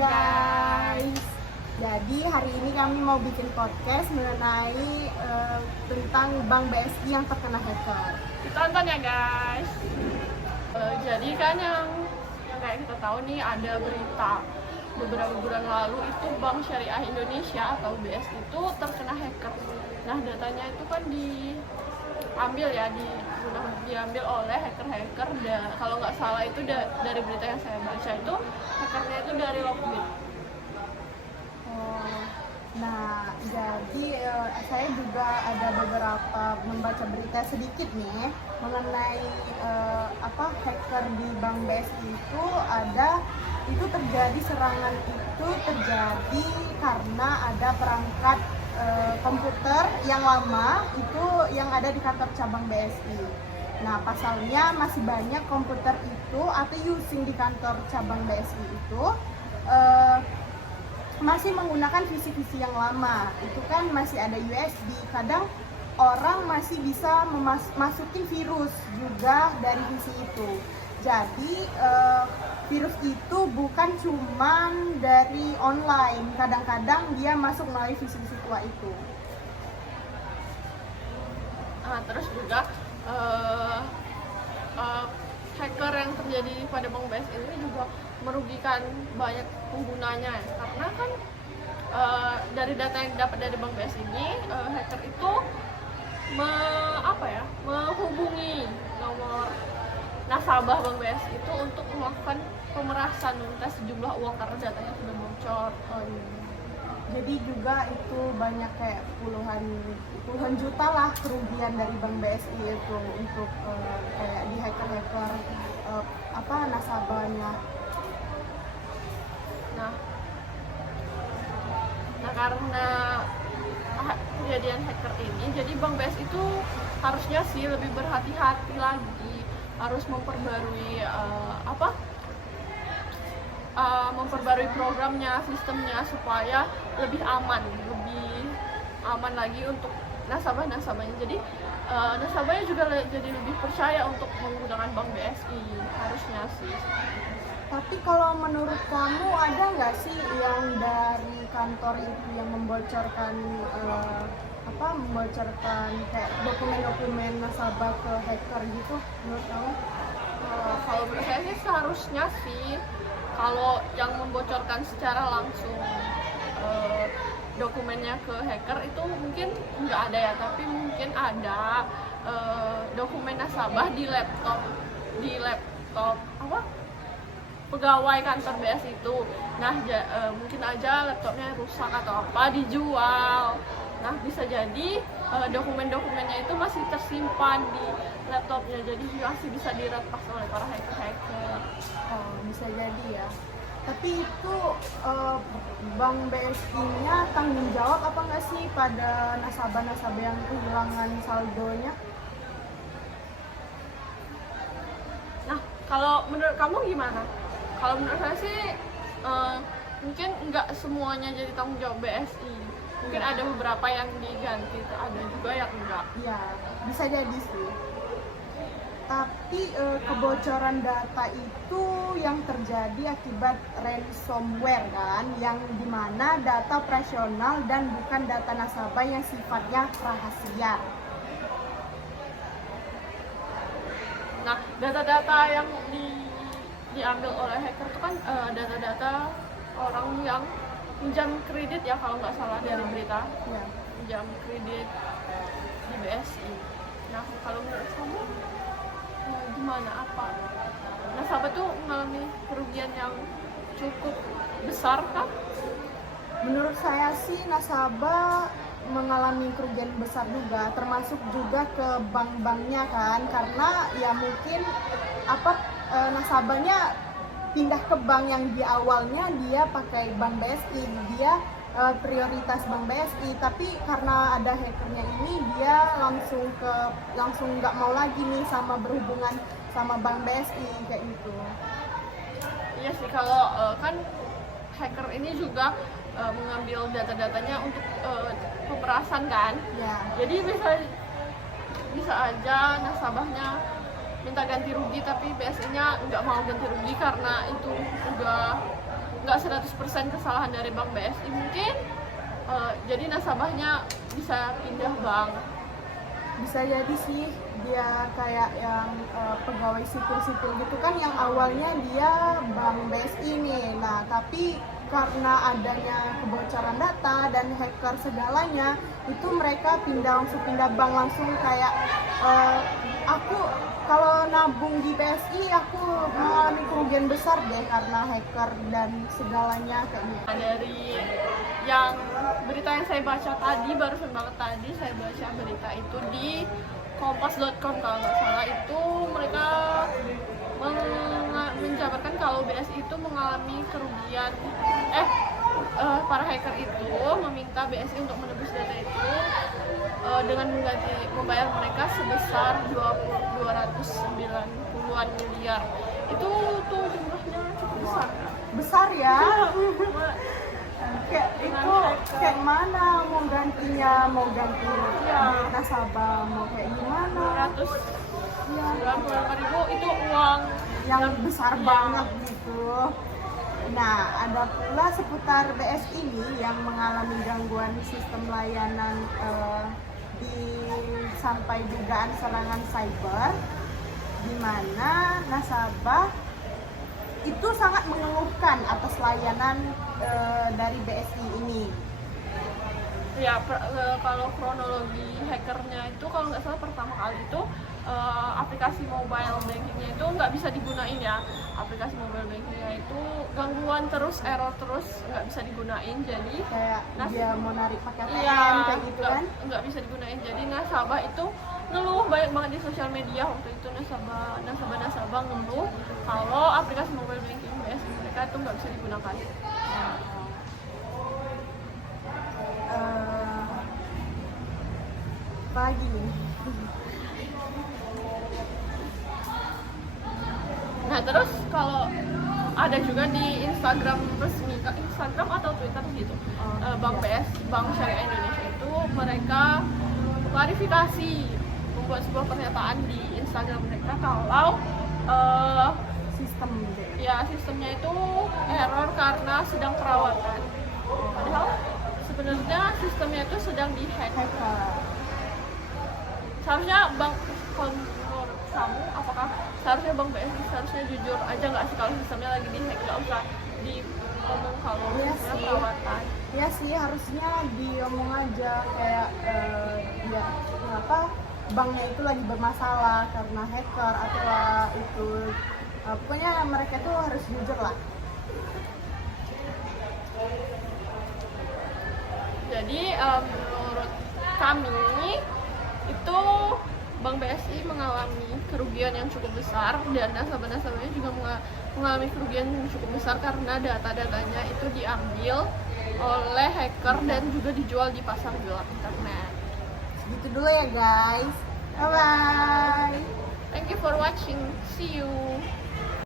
guys. Jadi hari ini kami mau bikin podcast mengenai tentang Bank BSI yang terkena hacker. Ditonton ya guys. Jadi kan yang kayak kita tahu nih, ada berita beberapa bulan lalu itu Bank Syariah Indonesia atau BSI itu terkena hacker. Nah, datanya itu kan diambil oleh hacker-hacker. Kalau nggak salah itu dari berita yang saya baca itu hackernya itu dari Lockbit. Nah, jadi saya juga ada beberapa membaca berita sedikit nih mengenai hacker di Bank BSI itu terjadi serangan itu terjadi karena ada perangkat komputer yang lama itu yang ada di kantor cabang BSI. Nah, pasalnya masih banyak komputer itu atau using di kantor cabang BSI itu masih menggunakan visi-visi yang lama. Itu kan masih ada USB. Kadang orang masih bisa masukin virus juga dari visi itu. Jadi virus itu bukan cuman dari online. Kadang-kadang dia masuk melalui visi-visi tua itu. Nah, terus juga hacker yang terjadi pada Bank BSI ini juga merugikan banyak penggunanya, karena kan dari data yang didapat dari Bank BSI ini, hacker itu menghubungi nomor nasabah Bank BSI itu untuk melakukan pemerasan luntas sejumlah uang karena datanya sudah bocor. Jadi juga itu banyak kayak puluhan juta lah kerugian dari Bank BSI itu untuk kayak di hacker nasabahnya. Nah, karena kejadian hacker ini, jadi Bank BSI itu harusnya sih lebih berhati-hati lagi, harus memperbarui memperbarui programnya, sistemnya supaya lebih aman lagi untuk nasabahnya. Jadi nasabahnya juga jadi lebih percaya untuk menggunakan Bank BSI, harusnya sih. Tapi kalau menurut kamu ada nggak sih yang dari kantor itu yang membocorkan kayak dokumen-dokumen nasabah ke hacker gitu menurut kamu? Kalau menurut saya sih seharusnya sih, kalau yang membocorkan secara langsung dokumennya ke hacker itu mungkin nggak ada ya, tapi mungkin ada dokumen nasabah di laptop pegawai kantor BSI itu. Nah, mungkin aja laptopnya rusak atau dijual. Nah, bisa jadi dokumen-dokumennya itu masih tersimpan di laptopnya, jadi masih bisa diretas oleh para hacker. Oh, bisa jadi ya. Tapi itu Bank BSI-nya tanggung jawab apa nggak sih pada nasabah-nasabah yang kehilangan saldonya? Nah, kalau menurut kamu gimana? Kalau menurut saya sih mungkin nggak semuanya jadi tanggung jawab BSI. Mungkin ada beberapa yang diganti, ada juga yang enggak. Ya, bisa jadi sih. Tapi kebocoran data itu yang terjadi akibat ransomware kan, yang dimana data operasional dan bukan data nasabah yang sifatnya rahasia. Nah, data-data yang diambil oleh hacker itu kan data-data orang yang pinjam kredit ya, kalau nggak salah dari berita. Ya. Pinjam kredit di BSI. Nah, kalau menurut kamu gimana? Apa nasabah tuh mengalami kerugian yang cukup besar kah? Menurut saya sih nasabah mengalami kerugian besar juga, termasuk juga ke bank-banknya kan, karena ya mungkin nasabahnya pindah ke bank yang di awalnya dia pakai Bank BSI, dia prioritas Bank BSI, tapi karena ada hackernya ini dia langsung nggak mau lagi nih sama berhubungan sama Bank BSI kayak gitu. Iya sih, kalau kan hacker ini juga mengambil data-datanya untuk pemerasan kan. Ya. Jadi bisa aja nasabahnya minta ganti rugi, tapi BSI-nya nggak mau ganti rugi karena itu juga nggak 100% 100% kesalahan dari Bank BSI, mungkin jadi nasabahnya bisa pindah bank. Bisa jadi sih dia kayak yang pegawai sipil-sipil gitu kan, yang awalnya dia Bank BSI nih. Nah, tapi karena adanya kebocoran data dan hacker segalanya, itu mereka langsung pindah bank, langsung kayak aku kalau nabung di BSI aku mengalami kerugian besar deh karena hacker dan segalanya kayak gitu. Dari yang berita yang saya baca tadi, barusan banget tadi saya baca berita itu di kompas.com kalau nggak salah, itu mereka menjabarkan kalau BSI itu mengalami kerugian para hacker itu meminta BSI untuk menebus data itu dengan membayar mereka sebesar 290-an miliar. Itu tuh jumlahnya cukup besar. Besar ya. Kayak itu kayak mana mau gantinya, mau ganti nasabah, mau kayak gimana? 295.000 itu uang yang besar banget gitu. Nah, ada pula seputar BSI ini yang mengalami gangguan sistem layanan sampai dugaan serangan cyber, di mana nasabah itu sangat mengeluhkan atas layanan dari BSI ini. Ya, kalau kronologi hackernya itu kalau nggak salah pertama kali itu aplikasi mobile bankingnya itu nggak bisa digunain ya. Aplikasi mobile bankingnya itu gangguan terus, error terus, nggak bisa digunain. Jadi kayak dia mau narik pakai ATM kayak gitu kan? Nggak bisa digunain. Jadi nasabah itu ngeluh banyak banget di sosial media waktu itu, nasabah ngeluh kalau aplikasi mobile banking BSI mereka itu nggak bisa digunakan. Apa lagi nih? Nah, terus kalau ada juga di Instagram resmi, Instagram atau Twitter gitu, Bank Syariah Indonesia itu mereka klarifikasi, membuat sebuah pernyataan di Instagram mereka kalau sistemnya itu error karena sedang perawatan. Padahal sebenarnya sistemnya itu sedang dihack. Seharusnya kalau menurut kamu, apakah seharusnya Bank BSI seharusnya jujur aja nggak sih kalau sistemnya lagi dihack, nggak usah diomong kalau sistemnya perawatan? Iya sih, harusnya diomong aja kayak banknya itu lagi bermasalah karena hacker atau itu pokoknya mereka tuh harus jujur lah. Jadi menurut kami itu Bank BSI mengalami kerugian yang cukup besar dan nasabah-nasabahnya juga mengalami kerugian yang cukup besar karena data-datanya itu diambil oleh hacker dan juga dijual di pasar gelap internet. Segitu dulu ya guys. Bye bye. Thank you for watching. See you.